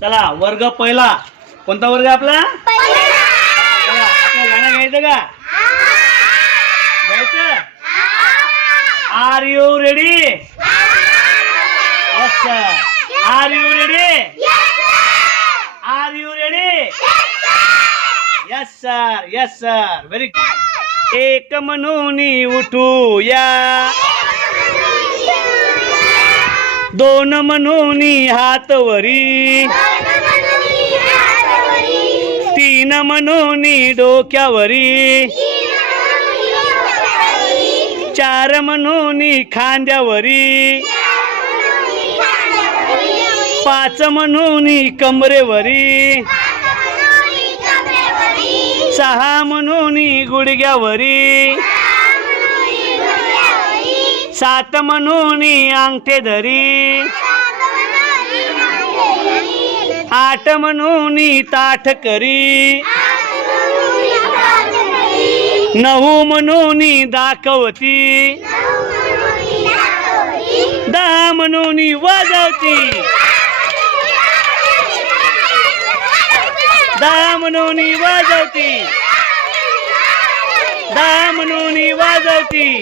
चला वर्ग पहिला. कोणता वर्ग आपला? चला आपलं गाणं घ्यायचं का? घ्यायचं? Are you ready yes sir are you ready are you ready yes sir yes sir very एक म्हणून उठूया. दोन म्हणून हात वरी तीन म्हणून डोक्यावरी. चार म्हणून खांद्यावरी. पाच म्हणून कमरेवरी. सहा म्हणून गुडघ्यावरी. सात म्हणून अंगठे धरी. आठ म्हणून ताठ करी. नऊ म्हणून दाखवती. दहा म्हणून वाजवती. दहा म्हणून वाजवती. दहा म्हणून वाजवती.